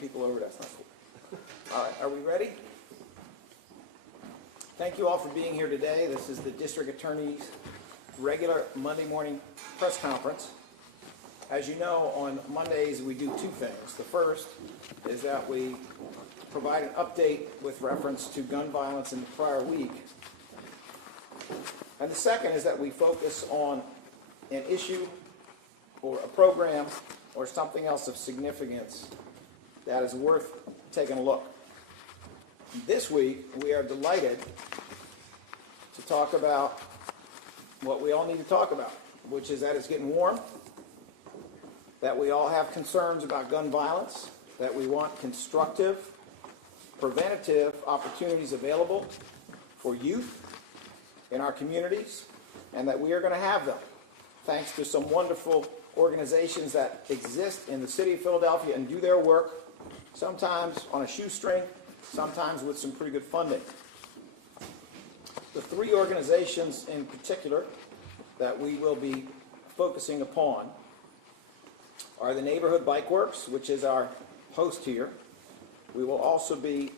People over, that's not cool. All right, are we ready? Thank you all for being here today. This is the District Attorney's regular Monday morning press conference. As you know, on Mondays we do two things. The first is that we provide an update with reference to gun violence in the prior week. And the second is that we focus on an issue or a program or something else of significance that is worth taking a look. This week, we are delighted to talk about what we all need to talk about, which is that it's getting warm, that we all have concerns about gun violence, that we want constructive, preventative opportunities available for youth in our communities, and that we are going to have them, thanks to some wonderful organizations that exist in the city of Philadelphia and do their work, sometimes on a shoestring, sometimes with some pretty good funding. The three organizations in particular that we will be focusing upon are the Neighborhood Bike Works, which is our host here. We will also be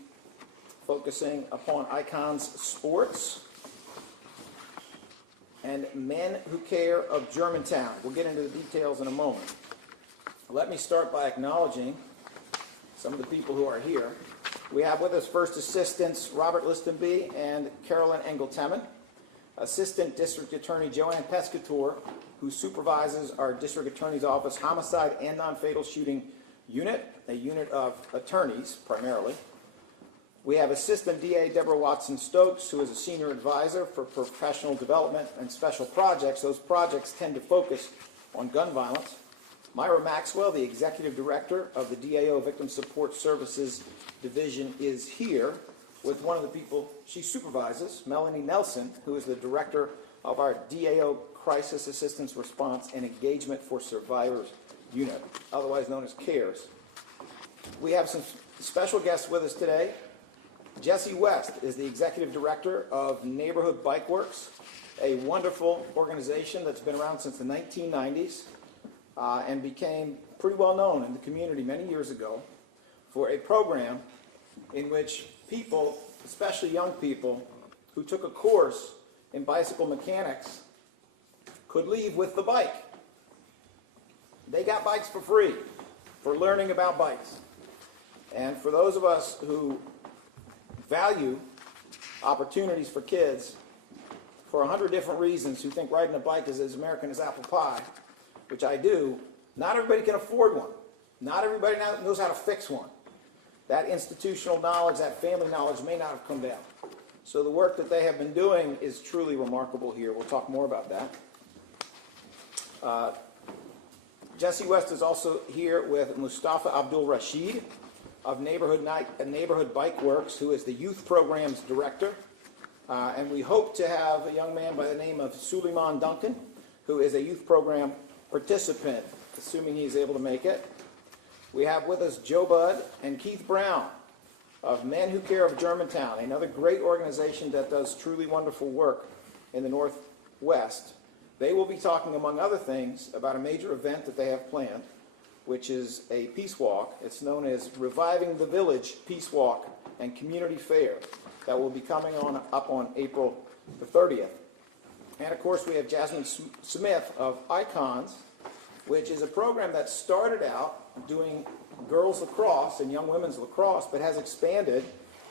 focusing upon Icons Sports and Men Who Care of Germantown. We'll get into the details in a moment. Let me start by acknowledging some of the people who are here. We have with us First Assistants Robert Listenby and Carolyn Engelteman, Assistant District Attorney Joanne Pescator, who supervises our District Attorney's Office Homicide and Non-Fatal Shooting Unit, a unit of attorneys primarily. We have Assistant DA Deborah Watson-Stokes, who is a Senior Advisor for Professional Development and Special Projects. Those projects tend to focus on gun violence. Myra Maxwell, the Executive Director of the DAO Victim Support Services Division, is here with one of the people she supervises, Melanie Nelson, who is the Director of our DAO Crisis Assistance Response and Engagement for Survivors Unit, otherwise known as CARES. We have some special guests with us today. Jesse West is the Executive Director of Neighborhood Bike Works, a wonderful organization that's been around since the 1990s. And became pretty well known in the community many years ago for a program in which people, especially young people, who took a course in bicycle mechanics could leave with the bike. They got bikes for free for learning about bikes. And for those of us who value opportunities for kids for 100 different reasons, who think riding a bike is as American as apple pie, which I do, not everybody can afford one. Not everybody knows how to fix one. That institutional knowledge, that family knowledge may not have come down. So the work that they have been doing is truly remarkable here. We'll talk more about that. Jesse West is also here with Mustafa Abdul Rashid of Neighborhood Bike Works, who is the Youth Programs Director. And we hope to have a young man by the name of Suleiman Duncan, who is a youth program participant, assuming he's able to make it. We have with us Joe Budd and Keith Brown of Men Who Care of Germantown, another great organization that does truly wonderful work in the Northwest. They will be talking, among other things, about a major event that they have planned, which is a peace walk. It's known as Reviving the Village Peace Walk and Community Fair that will be coming up on April the 30th. And of course, we have Jasmine Smith of Icons, which is a program that started out doing girls lacrosse and young women's lacrosse, but has expanded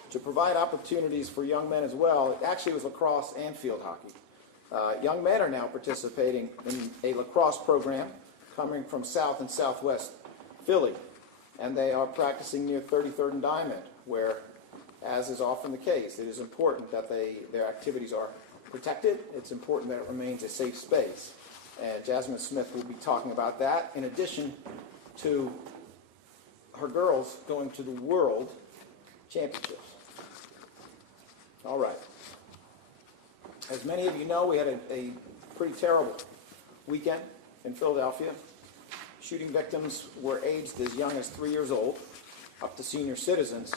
to provide opportunities for young men as well. It actually was lacrosse and field hockey. Young men are now participating in a lacrosse program coming from South and Southwest Philly, and they are practicing near 33rd and Diamond, where, as is often the case, it is important that their activities are protected. It's important that it remains a safe space. And Jasmine Smith will be talking about that, in addition to her girls going to the World Championships. All right. As many of you know, we had a pretty terrible weekend in Philadelphia. Shooting victims were aged as young as 3 years old, up to senior citizens.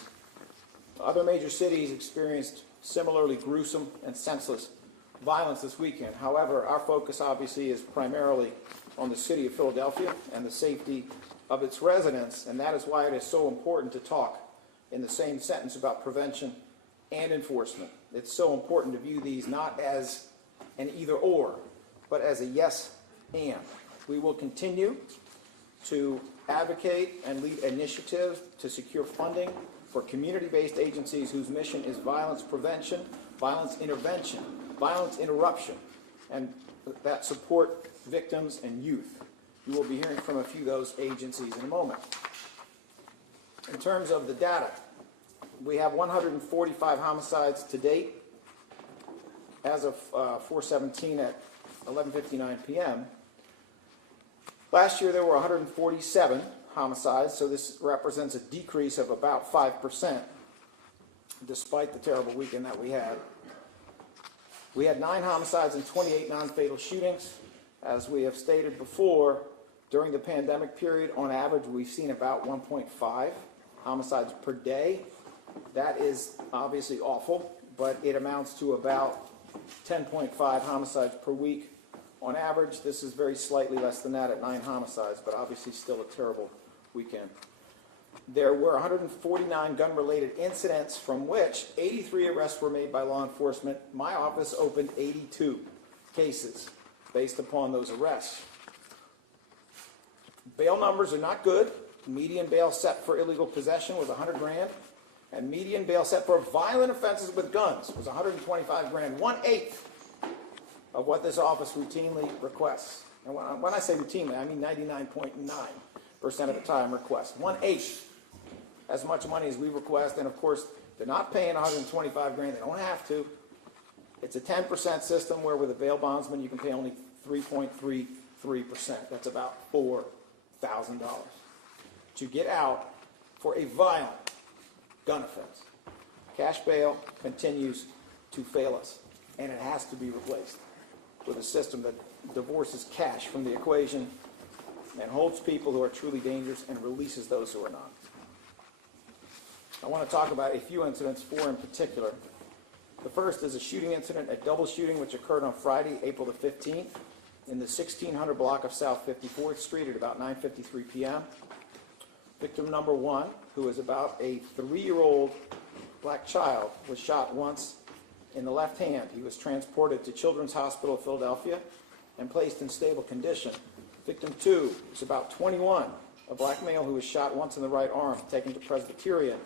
Other major cities experienced similarly gruesome and senseless violence this weekend. However, our focus obviously is primarily on the city of Philadelphia and the safety of its residents, and that is why it is so important to talk in the same sentence about prevention and enforcement. It's so important to view these not as an either or, but as a yes and. We will continue to advocate and lead initiatives to secure funding for community-based agencies whose mission is violence prevention, violence intervention, violence interruption, and that support victims and youth. You will be hearing from a few of those agencies in a moment. In terms of the data, we have 145 homicides to date. As of 4/17 at 11:59 p.m. Last year there were 147 homicides, so this represents a decrease of about 5%, despite the terrible weekend that we had. We had 9 homicides and 28 non-fatal shootings. As we have stated before, during the pandemic period, on average, we've seen about 1.5 homicides per day. That is obviously awful, but it amounts to about 10.5 homicides per week. On average, this is very slightly less than that at 9 homicides, but obviously still a terrible weekend. There were 149 gun-related incidents, from which 83 arrests were made by law enforcement. My office opened 82 cases based upon those arrests. Bail numbers are not good. Median bail set for illegal possession was $100,000, and median bail set for violent offenses with guns was $125,000, 1/8 of what this office routinely requests. And when I say routinely, I mean 99.9% of the time requests. 1/8 as much money as we request, and of course, they're not paying $125,000. They don't have to. It's a 10% system where with a bail bondsman you can pay only 3.33%. That's about $4,000 to get out for a violent gun offense. Cash bail continues to fail us, and it has to be replaced with a system that divorces cash from the equation and holds people who are truly dangerous and releases those who are not. I want to talk about a few incidents, 4 in particular. The first is a shooting incident, a double shooting, which occurred on Friday, April the 15th, in the 1600 block of South 54th Street at about 9:53 p.m. Victim number 1, who is about a 3-year-old black child, was shot once in the left hand. He was transported to Children's Hospital of Philadelphia and placed in stable condition. Victim 2 is about 21, a black male who was shot once in the right arm, taken to Presbyterian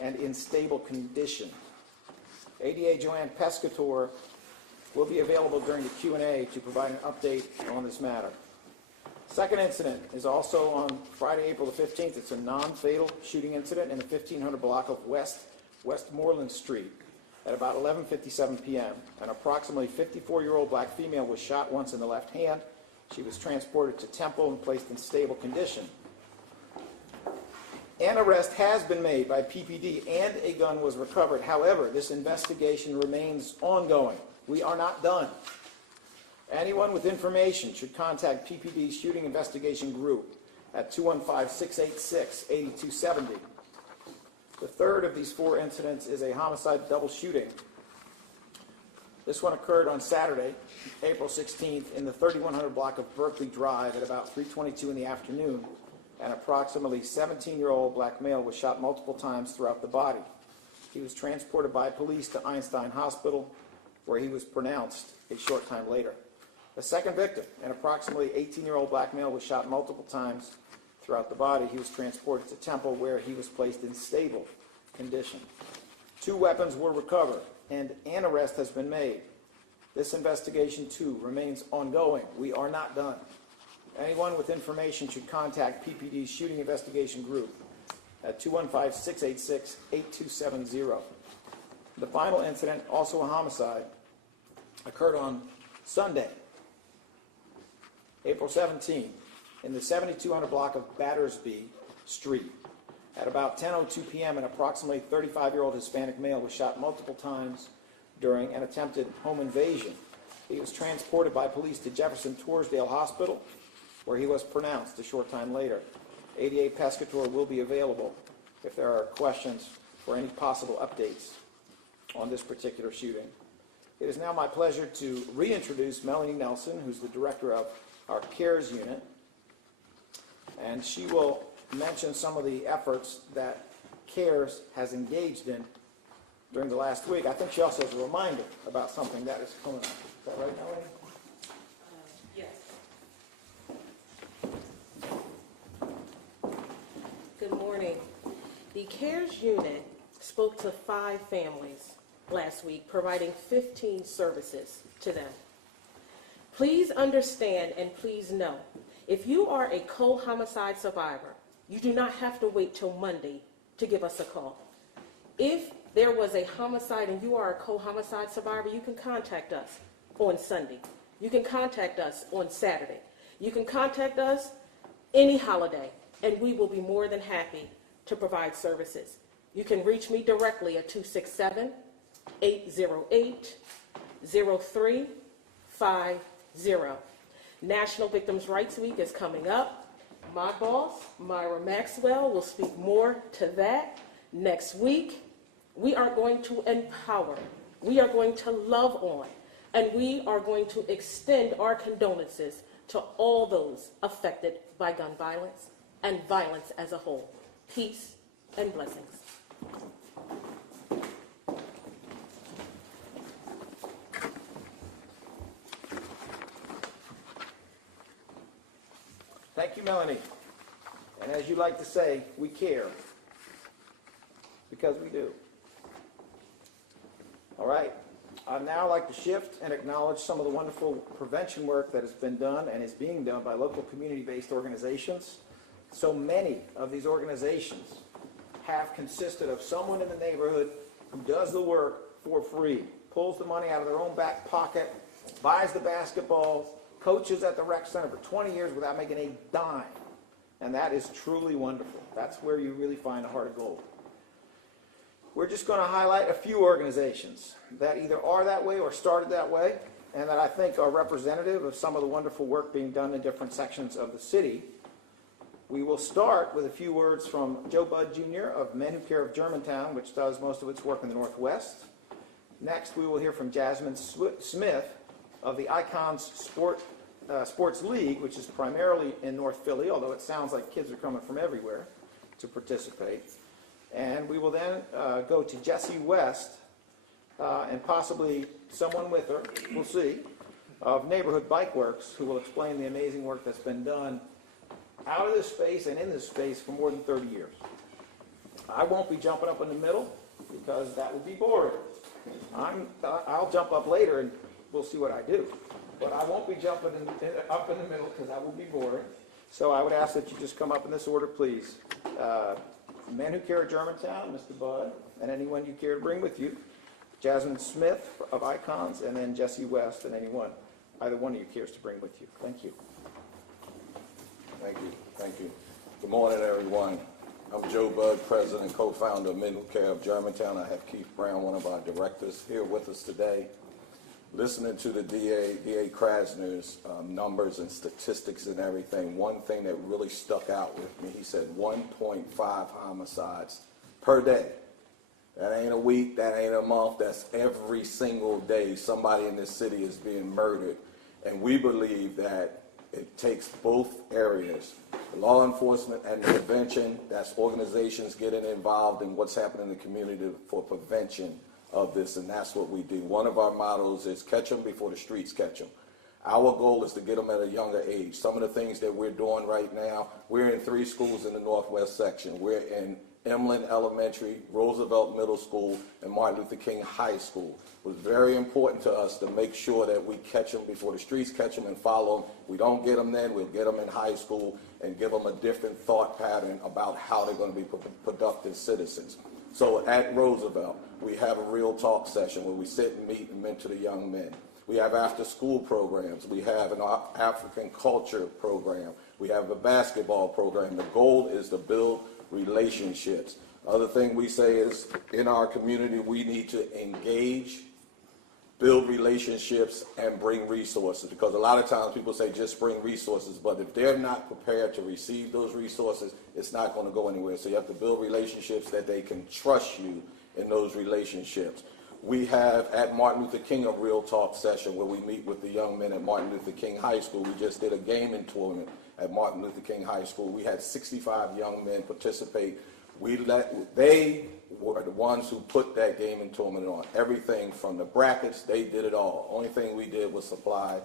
and in stable condition. ADA Joanne Pescator will be available during the Q&A to provide an update on this matter. Second incident is also on Friday, April the 15th. It's a non-fatal shooting incident in the 1500 block of Westmoreland Street at about 11:57 p.m. An approximately 54-year-old black female was shot once in the left hand. She was transported to Temple and placed in stable condition. An arrest has been made by PPD and a gun was recovered. However, this investigation remains ongoing. We are not done. Anyone with information should contact PPD's Shooting Investigation Group at 215-686-8270. The third of these 4 incidents is a homicide double shooting. This one occurred on Saturday, April 16th, in the 3100 block of Berkeley Drive at about 3:22 in the afternoon. An approximately 17-year-old black male was shot multiple times throughout the body. He was transported by police to Einstein Hospital, where he was pronounced a short time later. The second victim, an approximately 18-year-old black male, was shot multiple times throughout the body. He was transported to Temple, where he was placed in stable condition. 2 weapons were recovered, and an arrest has been made. This investigation, too, remains ongoing. We are not done. Anyone with information should contact PPD's Shooting Investigation Group at 215-686-8270. The final incident, also a homicide, occurred on Sunday, April 17th, in the 7200 block of Battersby Street. At about 10:02 p.m., an approximately 35-year-old Hispanic male was shot multiple times during an attempted home invasion. He was transported by police to Jefferson Torresdale Hospital, where he was pronounced a short time later. ADA Pescator will be available if there are questions for any possible updates on this particular shooting. It is now my pleasure to reintroduce Melanie Nelson, who's the director of our CARES unit. and she will mention some of the efforts that CARES has engaged in during the last week. I think she also has a reminder about something that is coming up. Is that right, Melanie? Yes. Good morning. The CARES unit spoke to 5 families last week, providing 15 services to them. Please understand and please know, if you are a co-homicide survivor, you do not have to wait till Monday to give us a call. If there was a homicide and you are a co-homicide survivor, you can contact us on Sunday. You can contact us on Saturday. You can contact us any holiday, and we will be more than happy to provide services. You can reach me directly at 267-808-0350. National Victims' Rights Week is coming up. My boss, Myra Maxwell, will speak more to that next week. We are going to empower, we are going to love on, and we are going to extend our condolences to all those affected by gun violence and violence as a whole. Peace and blessings. Thank you, Melanie. And as you like to say, we care, because we do. All right. I'd now like to shift and acknowledge some of the wonderful prevention work that has been done and is being done by local community-based organizations. So many of these organizations have consisted of someone in the neighborhood who does the work for free, pulls the money out of their own back pocket, buys the basketballs, coaches at the rec center for 20 years without making a dime. And that is truly wonderful. That's where you really find a heart of gold. We're just going to highlight a few organizations that either are that way or started that way, and that I think are representative of some of the wonderful work being done in different sections of the city. We will start with a few words from Joe Budd Jr. of Men Who Care of Germantown, which does most of its work in the Northwest. Next, we will hear from Jasmine Smith of the Icons Sports League, which is primarily in North Philly, although it sounds like kids are coming from everywhere to participate. And we will then go to Jessie West and possibly someone with her, we'll see, of Neighborhood Bike Works, who will explain the amazing work that's been done out of this space and in this space for more than 30 years. I won't be jumping up in the middle because that would be boring. I'll jump up later and we'll see what I do. But I won't be jumping up in the middle because that will be boring. So I would ask that you just come up in this order, please. Men Who Care of Germantown, Mr. Budd, and anyone you care to bring with you. Jasmine Smith of Icons, and then Jessie West, and either one of you cares to bring with you. Thank you. Thank you. Thank you. Good morning, everyone. I'm Joe Budd, president and co-founder of Men Who Care of Germantown. I have Keith Brown, one of our directors, here with us today. Listening to the DA Krasner's numbers and statistics and everything, one thing that really stuck out with me, he said 1.5 homicides per day. That ain't a week, that ain't a month, that's every single day somebody in this city is being murdered. And we believe that it takes both areas, law enforcement and prevention. That's organizations getting involved in what's happening in the community for prevention of this, and that's what we do. One of our mottos is catch them before the streets catch them. Our goal is to get them at a younger age. Some of the things that we're doing right now, we're in 3 schools in the Northwest section. We're in Emlyn Elementary, Roosevelt Middle School, and Martin Luther King High School. It was very important to us to make sure that we catch them before the streets catch them and follow them. We don't get them then, we'll get them in high school and give them a different thought pattern about how they're going to be productive citizens. So at Roosevelt, we have a real talk session where we sit and meet and mentor the young men. We have after-school programs. We have an African culture program. We have a basketball program. The goal is to build relationships. Other thing we say is, in our community, we need to engage, build relationships, and bring resources. Because a lot of times people say just bring resources, but if they're not prepared to receive those resources, it's not going to go anywhere. So you have to build relationships that they can trust you in those relationships. We have at Martin Luther King a real talk session where we meet with the young men at Martin Luther King High School. We just did a gaming tournament at Martin Luther King High School. We had 65 young men participate. They were the ones who put that gaming tournament on. Everything from the brackets, they did it all. Only thing we did was supply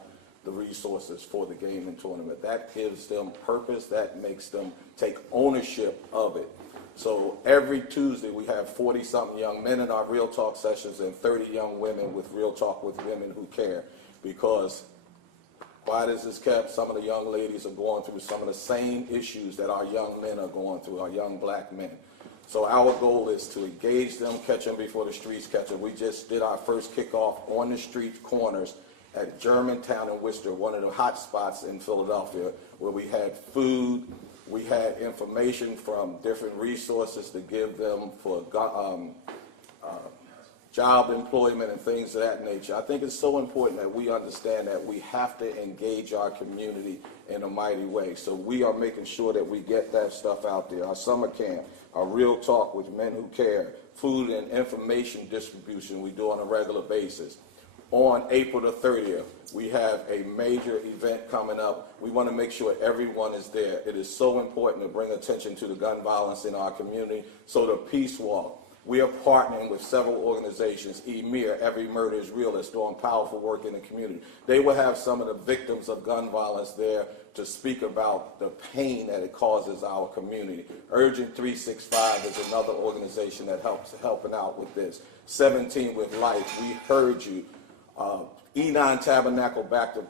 the resources for the gaming tournament. That gives them purpose. That makes them take ownership of it. So every Tuesday we have 40-something young men in our Real Talk sessions and 30 young women with Real Talk with Women Who Care, because quiet as it's kept, some of the young ladies are going through some of the same issues that our young men are going through, our young black men. So our goal is to engage them, catch them before the streets catch them. We just did our first kickoff on the street corners at Germantown and Worcester, one of the hot spots in Philadelphia, where we had food, we had information from different resources to give them for job employment and things of that nature. I think it's so important that we understand that we have to engage our community in a mighty way. So we are making sure that we get that stuff out there. Our summer camp, our Real Talk with Men Who Care, food and information distribution we do on a regular basis. On April the 30th, we have a major event coming up. We want to make sure everyone is there. It is so important to bring attention to the gun violence in our community. So the Peace Walk, we are partnering with several organizations. EMIR, Every Murder is Real, that's doing powerful work in the community. They will have some of the victims of gun violence there to speak about the pain that it causes our community. Urgent 365 is another organization that helping out with this. 17 with Life, we heard you. Enon Tabernacle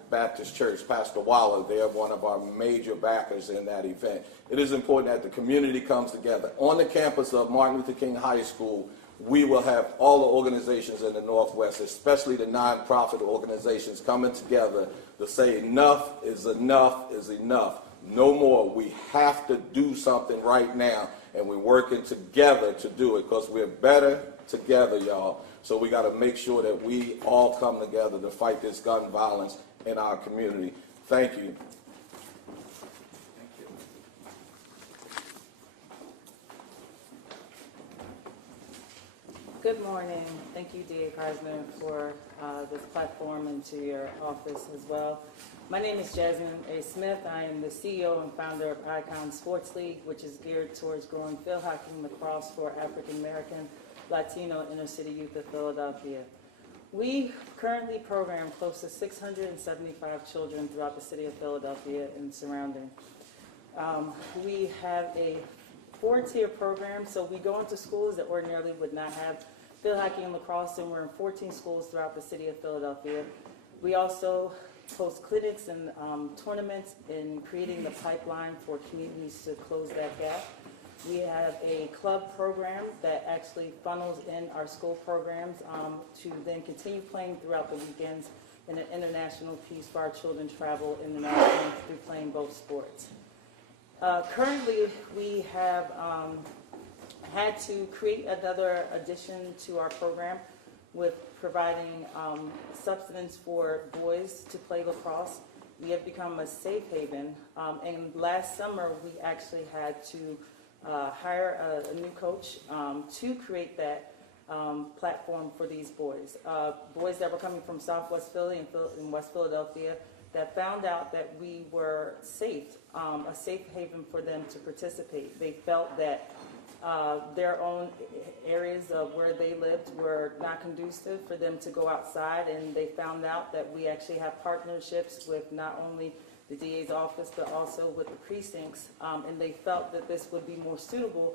Baptist Church, Pastor Waller, they're one of our major backers in that event. It is important that the community comes together. On the campus of Martin Luther King High School, we will have all the organizations in the Northwest, especially the nonprofit organizations, coming together to say enough is enough is enough. No more. We have to do something right now, and we're working together to do it because we're better together, y'all. So we got to make sure that we all come together to fight this gun violence in our community. Thank you. Good morning. Thank you, D.A. Krasner, for this platform and to your office as well. My name is Jasmine A. Smith. I am the CEO and founder of Icon Sports League, which is geared towards growing field hockey and lacrosse for African American, Latino, inner city youth of Philadelphia. We currently program close to 675 children throughout the city of Philadelphia and surrounding. We have a 4-tier program, so we go into schools that ordinarily would not have field hockey and lacrosse, and we're in 14 schools throughout the city of Philadelphia. We also host clinics and tournaments in creating the pipeline for communities to close that gap. We have a club program that actually funnels in our school programs to then continue playing throughout the weekends, and an international piece for our children travel internationally through playing both sports. Currently, we have had to create another addition to our program with providing substance for boys to play lacrosse. We have become a safe haven, and last summer we actually had to hire a new coach to create that platform for these boys. Boys that were coming from Southwest Philly and West Philadelphia that found out that we were safe, a safe haven for them to participate. They felt that their own areas of where they lived were not conducive for them to go outside, and they found out that we actually have partnerships with not only the DA's office but also with the precincts, and they felt that this would be more suitable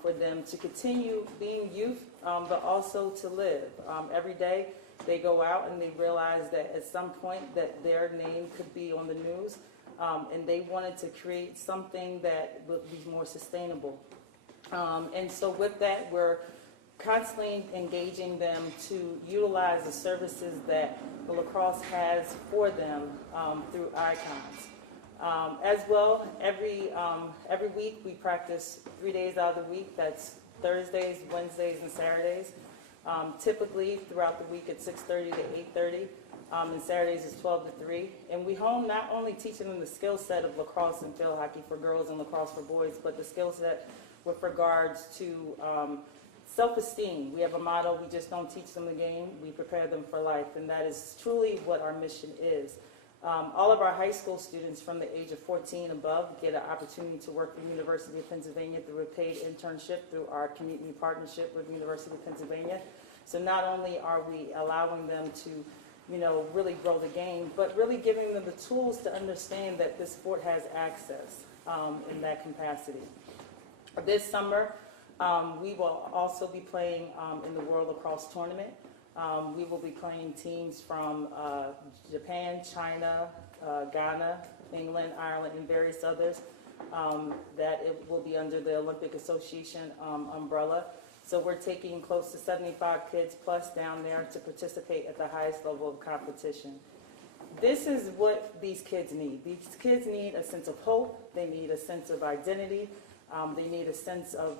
for them to continue being youth, but also to live. Every day they go out and they realize that at some point that their name could be on the news, and they wanted to create something that would be more sustainable. And so with that, we're constantly engaging them to utilize the services that the lacrosse has for them through Icons. As well, every week we practice 3 days out of the week. That's Thursdays, Wednesdays, and Saturdays. Typically throughout the week it's 6:30 to 8:30, and Saturdays is 12 to 3. And we hone not only teaching them the skill set of lacrosse and field hockey for girls and lacrosse for boys, but the skill set with regards to self-esteem. We have a motto: we just don't teach them the game, we prepare them for life. And that is truly what our mission is. All of our high school students from the age of 14 above get an opportunity to work for the University of Pennsylvania through a paid internship through our community partnership with the University of Pennsylvania. So not only are we allowing them to, really grow the game, but really giving them the tools to understand that this sport has access in that capacity. This summer, we will also be playing in the World Lacrosse Tournament. We will be playing teams from Japan, China, Ghana, England, Ireland, and various others that it will be under the Olympic Association umbrella. So we're taking close to 75 kids plus down there to participate at the highest level of competition. This is what these kids need. These kids need a sense of hope. They need a sense of identity. They need a sense of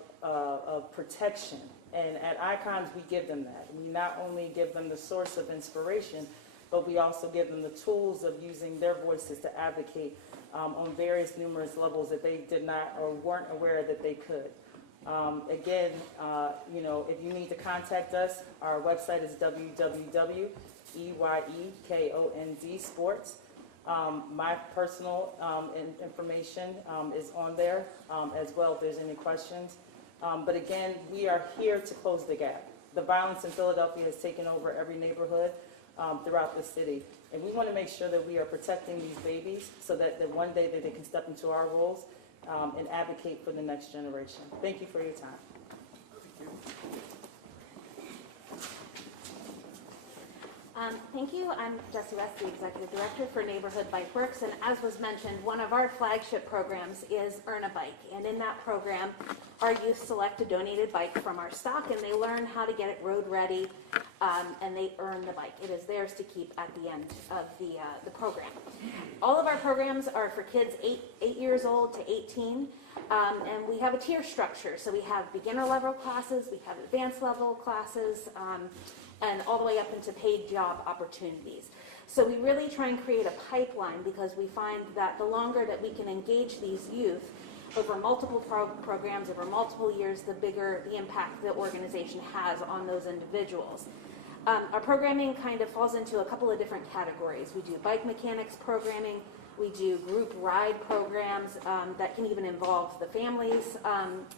protection. And at Icons, we give them that. We not only give them the source of inspiration, but we also give them the tools of using their voices to advocate on various numerous levels that they did not or weren't aware that they could. Again, if you need to contact us, our website is www.EYEKOND.sports. My personal information is on there as well if there's any questions. But again, we are here to close the gap. The violence in Philadelphia has taken over every neighborhood throughout the city. And we want to make sure that we are protecting these babies so that one day that they can step into our roles and advocate for the next generation. Thank you for your time. Thank you. I'm Jessie West, the Executive Director for Neighborhood Bike Works, and as was mentioned, one of our flagship programs is Earn a Bike, and in that program, our youth select a donated bike from our stock, and they learn how to get it road ready, and they earn the bike. It is theirs to keep at the end of the program. All of our programs are for kids 8 years old to 18, and we have a tier structure, so we have beginner level classes, we have advanced level classes, and all the way up into paid job opportunities. So we really try and create a pipeline because we find that the longer that we can engage these youth over multiple programs, over multiple years, the bigger the impact the organization has on those individuals. Our programming kind of falls into a couple of different categories. We do bike mechanics programming, we do group ride programs that can even involve the families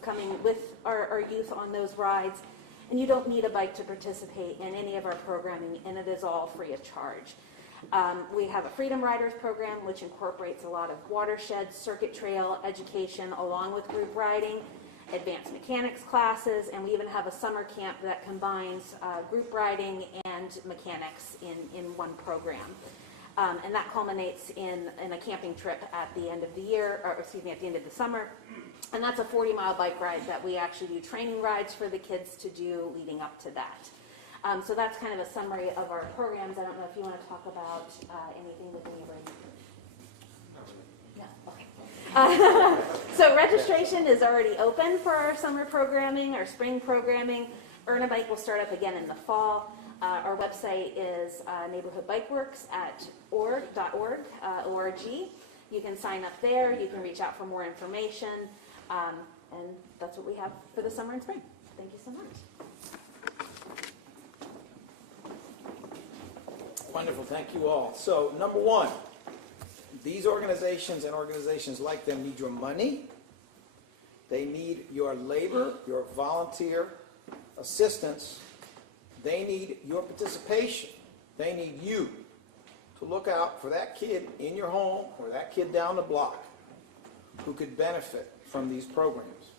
coming with our youth on those rides. And you don't need a bike to participate in any of our programming, and it is all free of charge. We have a Freedom Riders program, which incorporates a lot of watershed, circuit trail education, along with group riding, advanced mechanics classes, and we even have a summer camp that combines group riding and mechanics in one program. And that culminates in a camping trip at the end of the year, or excuse me, at the end of the summer. And that's a 40-mile bike ride that we actually do training rides for the kids to do leading up to that. So that's kind of a summary of our programs. I don't know if you want to talk about anything with the neighboring. No, okay. So registration is already open for our summer programming, our spring programming. Earn a Bike will start up again in the fall. Our website is neighborhoodbikeworks.org. You can sign up there. You can reach out for more information. And that's what we have for the summer and spring. Thank you so much. Wonderful, thank you all. So, number one, these organizations and organizations like them need your money. They need your labor, your volunteer assistance. They need your participation. They need you to look out for that kid in your home or that kid down the block who could benefit from these programs.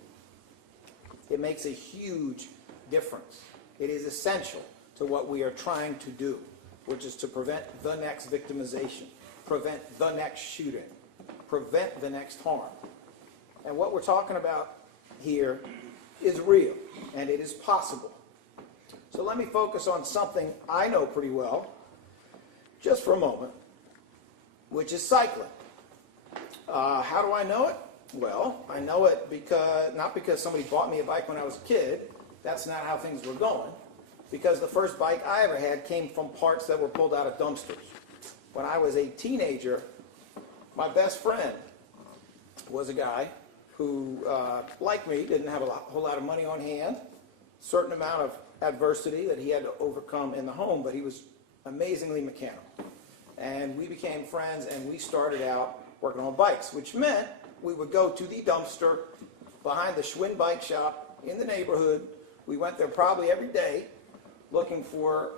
It makes a huge difference. It is essential to what we are trying to do, which is to prevent the next victimization, prevent the next shooting, prevent the next harm. And what we're talking about here is real, and it is possible. So let me focus on something I know pretty well, just for a moment, which is cycling. How do I know it? Well, I know it not because somebody bought me a bike when I was a kid. That's not how things were going. Because the first bike I ever had came from parts that were pulled out of dumpsters. When I was a teenager, my best friend was a guy who, like me, didn't have a whole lot of money on hand, certain amount of adversity that he had to overcome in the home, but he was amazingly mechanical. and we became friends, and we started out working on bikes, which meant we would go to the dumpster behind the Schwinn bike shop in the neighborhood. We went there probably every day looking for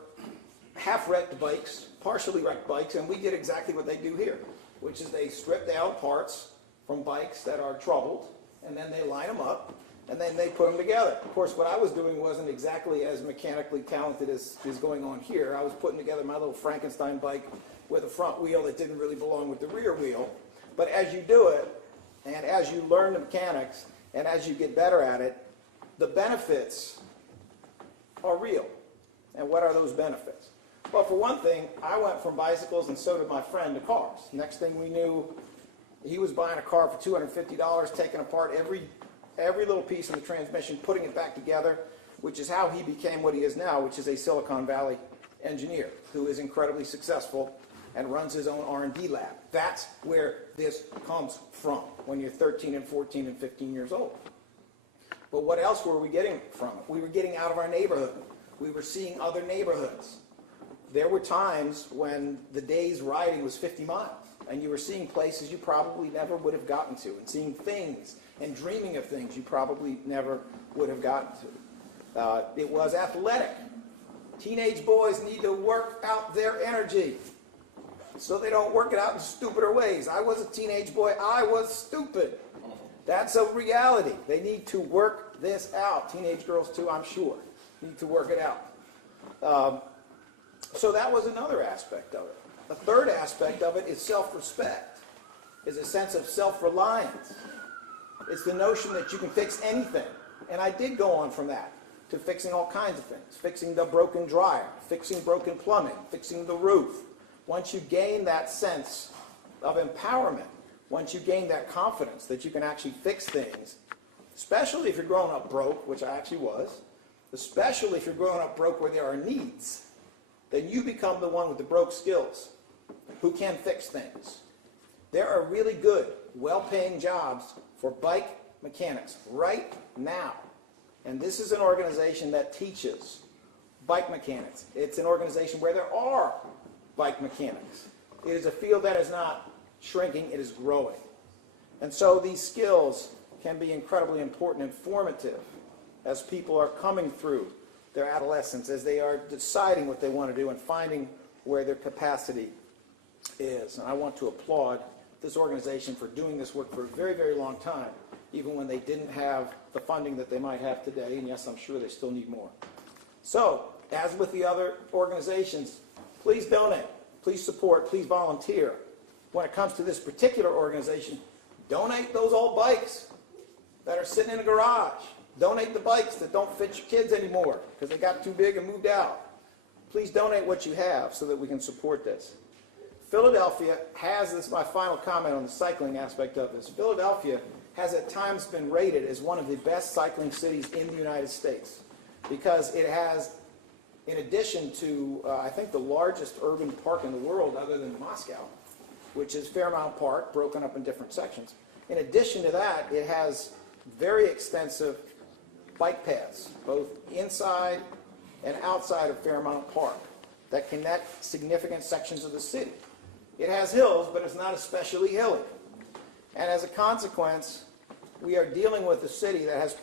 half-wrecked bikes, partially wrecked bikes, and we did exactly what they do here, which is they strip down parts from bikes that are troubled, and then they line them up, and then they put them together. Of course, what I was doing wasn't exactly as mechanically talented as is going on here. I was putting together my little Frankenstein bike with a front wheel that didn't really belong with the rear wheel. But as you do it, and as you learn the mechanics, and as you get better at it, the benefits are real. And what are those benefits? Well, for one thing, I went from bicycles, and so did my friend, to cars. Next thing we knew, he was buying a car for $250, taking apart every little piece of the transmission, putting it back together, which is how he became what he is now, which is a Silicon Valley engineer who is incredibly successful and runs his own R&D lab. That's where this comes from when you're 13 and 14 and 15 years old. But what else were we getting from it? We were getting out of our neighborhood. We were seeing other neighborhoods. There were times when the day's riding was 50 miles, and you were seeing places you probably never would have gotten to, and seeing things and dreaming of things you probably never would have gotten to. It was athletic. Teenage boys need to work out their energy so they don't work it out in stupider ways. I was a teenage boy. I was stupid. That's a reality. They need to work this out. Teenage girls, too, I'm sure, need to work it out. So that was another aspect of it. The third aspect of it is self-respect, is a sense of self-reliance. It's the notion that you can fix anything. And I did go on from that to fixing all kinds of things, fixing the broken dryer, fixing broken plumbing, fixing the roof. Once you gain that sense of empowerment, once you gain that confidence that you can actually fix things, especially if you're growing up broke, which I actually was, especially if you're growing up broke where there are needs, then you become the one with the broke skills who can fix things. There are really good, well-paying jobs for bike mechanics right now. And this is an organization that teaches bike mechanics. It's an organization where there are bike mechanics. It is a field that is not shrinking, it is growing. And so these skills can be incredibly important and formative as people are coming through their adolescence, as they are deciding what they want to do and finding where their capacity is. And I want to applaud this organization for doing this work for a very, very long time, even when they didn't have the funding that they might have today, and yes, I'm sure they still need more. So, as with the other organizations, please donate, please support, please volunteer. When it comes to this particular organization, donate those old bikes that are sitting in a garage. Donate the bikes that don't fit your kids anymore because they got too big and moved out. Please donate what you have so that we can support this. Philadelphia has, this is my final comment on the cycling aspect of this, Philadelphia has at times been rated as one of the best cycling cities in the United States because it has, in addition to, I think, the largest urban park in the world other than Moscow, which is Fairmount Park, broken up in different sections. In addition to that, it has very extensive bike paths, both inside and outside of Fairmount Park, that connect significant sections of the city. It has hills, but it's not especially hilly. And as a consequence, we are dealing with a city that has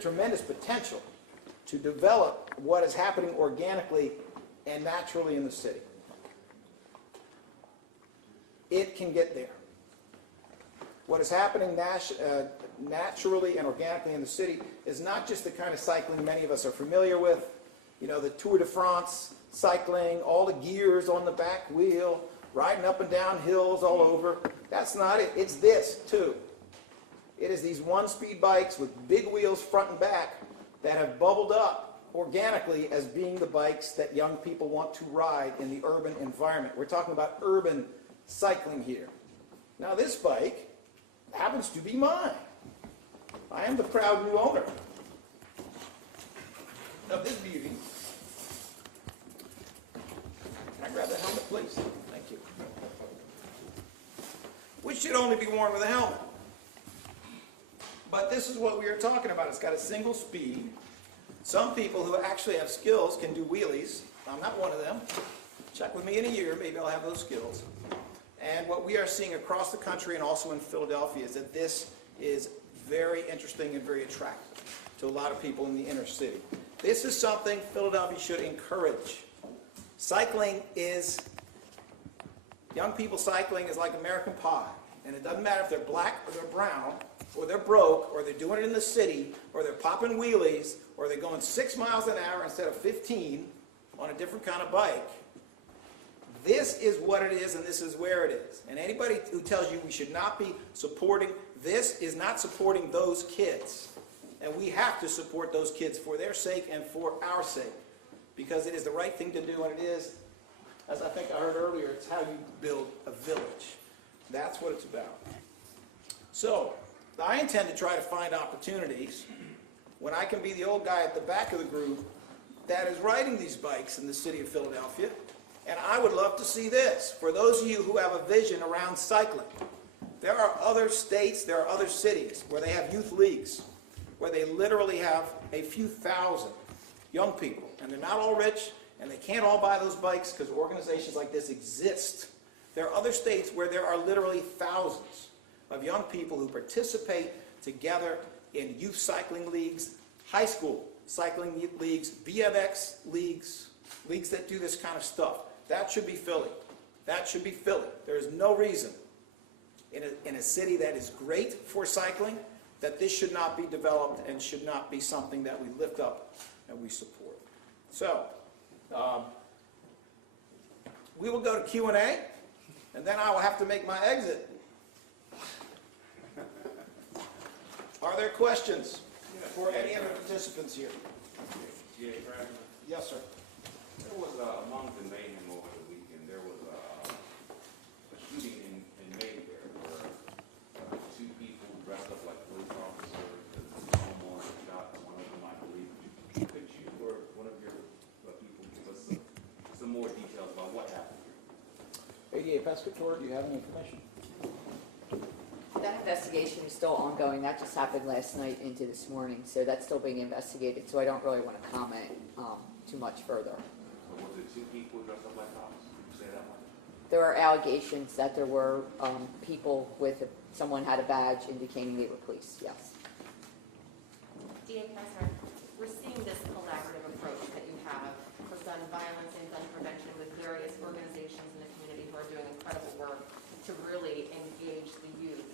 tremendous potential to develop what is happening organically and naturally in the city. It can get there. What is happening naturally and organically in the city is not just the kind of cycling many of us are familiar with, you know, the Tour de France cycling, all the gears on the back wheel, riding up and down hills all over. That's not it. It's this, too. It is these one-speed bikes with big wheels front and back that have bubbled up organically as being the bikes that young people want to ride in the urban environment. We're talking about urban cycling here. Now, this bike happens to be mine. I am the proud new owner of this beauty. Can I grab that helmet, please? Thank you. Which should only be worn with a helmet. But this is what we are talking about. It's got a single speed. Some people who actually have skills can do wheelies. I'm not one of them. Check with me in a year, maybe I'll have those skills. And what we are seeing across the country and also in Philadelphia is that this is very interesting and very attractive to a lot of people in the inner city. This is something Philadelphia should encourage. Young people cycling is like American pie. And it doesn't matter if they're black or they're brown, or they're broke, or they're doing it in the city, or they're popping wheelies, or they're going 6 miles an hour instead of 15 on a different kind of bike. This is what it is, and this is where it is. And anybody who tells you we should not be supporting this is not supporting those kids. And we have to support those kids for their sake and for our sake, because it is the right thing to do, and it is, as I think I heard earlier, it's how you build a village. That's what it's about. So, I intend to try to find opportunities when I can be the old guy at the back of the group that is riding these bikes in the city of Philadelphia. And I would love to see this. For those of you who have a vision around cycling, there are other states, there are other cities where they have youth leagues, where they literally have a few thousand young people. And they're not all rich, and they can't all buy those bikes because organizations like this exist. There are other states where there are literally thousands of young people who participate together in youth cycling leagues, high school cycling leagues, BMX leagues, leagues that do this kind of stuff. That should be Philly. That should be Philly. There is no reason in a city that is great for cycling that this should not be developed and should not be something that we lift up and we support. So, we will go to Q&A, and then I will have to make my exit. Are there questions for any of the participants here? Yeah, Krasner. Yes, sir. There was among the mayhem over the weekend. There was a shooting in Mayfair where two people dressed up like police officers and someone shot one of them, I believe. Could you or one of your people give us some more details about what happened here? ADA Pescator, do you have any information? That investigation is still ongoing. That just happened last night into this morning, so that's still being investigated. So I don't really want to comment too much further. So was it two people dressed up like cops? Could you say that one? There are allegations that there were people with someone had a badge indicating they were police. Yes. DA Krasner, we're seeing this collaborative approach that you have for gun violence and gun prevention with various organizations in the community who are doing incredible work to really engage the youth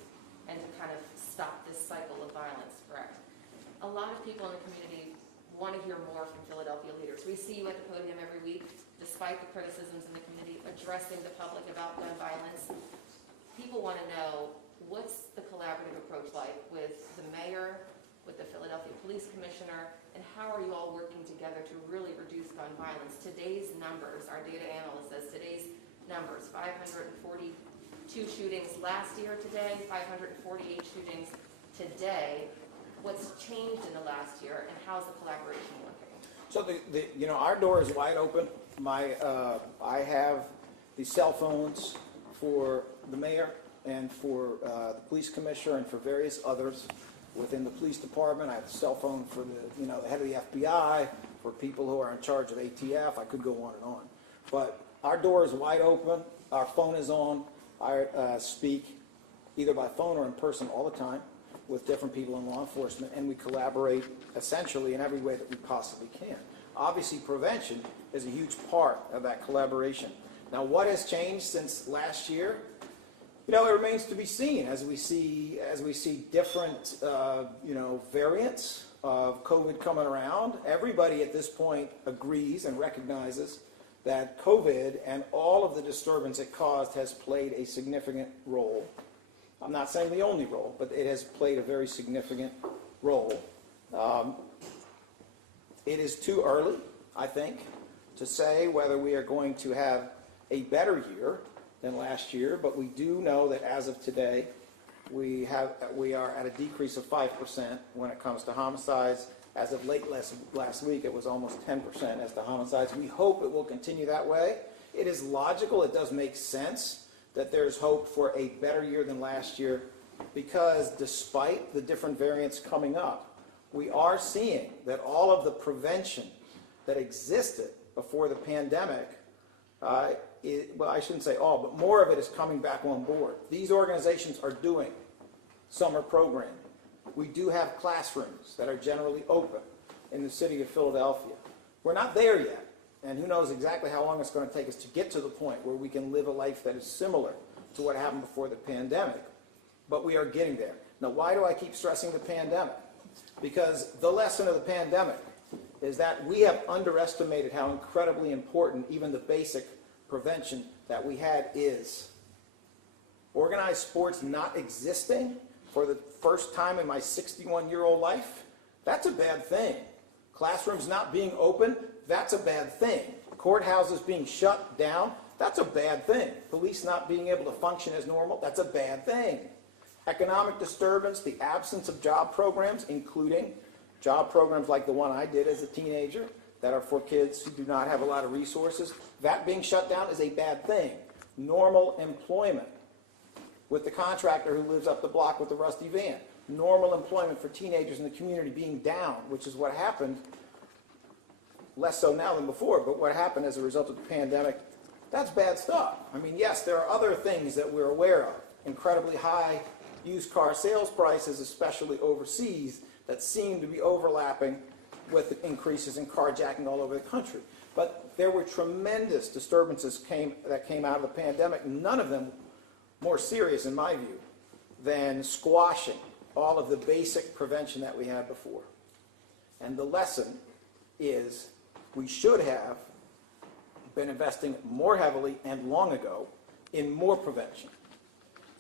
and to kind of stop this cycle of violence, correct? A lot of people in the community want to hear more from Philadelphia leaders. We see you at the podium every week, despite the criticisms in the community, addressing the public about gun violence. People want to know, what's the collaborative approach like with the mayor, with the Philadelphia Police Commissioner, and how are you all working together to really reduce gun violence? Today's numbers, our data analyst says today's numbers, 542 shootings last year today, 548 shootings today. What's changed in the last year, and how's the collaboration working? So our door is wide open. I have the cell phones for the mayor and for the police commissioner and for various others within the police department. I have a cell phone for the head of the FBI, for people who are in charge of ATF. I could go on and on. But our door is wide open. Our phone is on. I speak either by phone or in person all the time with different people in law enforcement, and we collaborate essentially in every way that we possibly can. Obviously, prevention is a huge part of that collaboration. Now, what has changed since last year? It remains to be seen as we see different variants of COVID coming around. Everybody at this point agrees and recognizes that COVID and all of the disturbance it caused has played a significant role. I'm not saying the only role, but it has played a very significant role. It is too early, I think, to say whether we are going to have a better year than last year, but we do know that as of today, we are at a decrease of 5% when it comes to homicides. As of late last week, it was almost 10% as to homicides. We hope it will continue that way. It is logical, it does make sense that there's hope for a better year than last year, because despite the different variants coming up, we are seeing that all of the prevention that existed before the pandemic well, I shouldn't say all, but more of it is coming back on board. These organizations are doing summer programming. We do have classrooms that are generally open in the city of Philadelphia. We're not there yet, and who knows exactly how long it's going to take us to get to the point where we can live a life that is similar to what happened before the pandemic, but we are getting there. Now, why do I keep stressing the pandemic? Because the lesson of the pandemic is that we have underestimated how incredibly important even the basic prevention that we had is. Organized sports not existing for the first time in my 61-year-old life, that's a bad thing. Classrooms not being open, that's a bad thing. Courthouses being shut down, that's a bad thing. Police not being able to function as normal, that's a bad thing. Economic disturbance, the absence of job programs, including job programs like the one I did as a teenager that are for kids who do not have a lot of resources, that being shut down is a bad thing. Normal employment with the contractor who lives up the block with the rusty van. Normal employment for teenagers in the community being down, which is what happened, less so now than before, but what happened as a result of the pandemic, that's bad stuff. I mean, yes, there are other things that we're aware of. Incredibly high used car sales prices, especially overseas, that seem to be overlapping with the increases in carjacking all over the country. But there were tremendous disturbances that came out of the pandemic, none of them more serious, in my view, than squashing all of the basic prevention that we had before. And the lesson is we should have been investing more heavily and long ago in more prevention.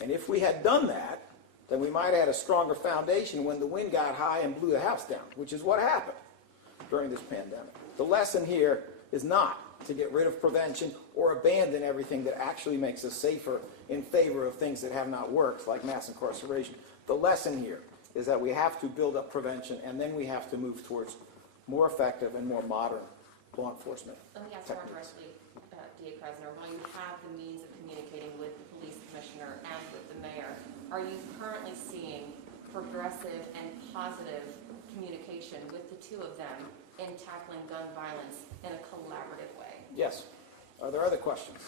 And if we had done that, then we might have had a stronger foundation when the wind got high and blew the house down, which is what happened during this pandemic. The lesson here is not to get rid of prevention or abandon everything that actually makes us safer in favor of things that have not worked, like mass incarceration. The lesson here is that we have to build up prevention, and then we have to move towards more effective and more modern law enforcement Let me ask more techniques. directly, DA Krasner, while you have the means of communicating with the police commissioner and with the mayor, are you currently seeing progressive and positive communication with the two of them in tackling gun violence in a collaborative way? Yes. Are there other questions?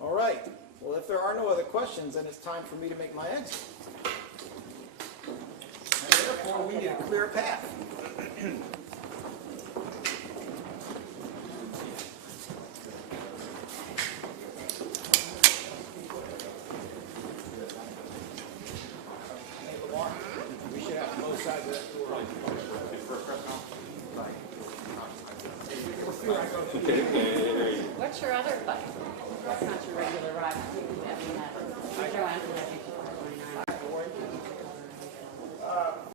All right. Well, if there are no other questions, then it's time for me to make my exit. And therefore, we need a clear path. We should have both sides of that door. What's your other bike? That's not your regular ride. I mean, Joanne,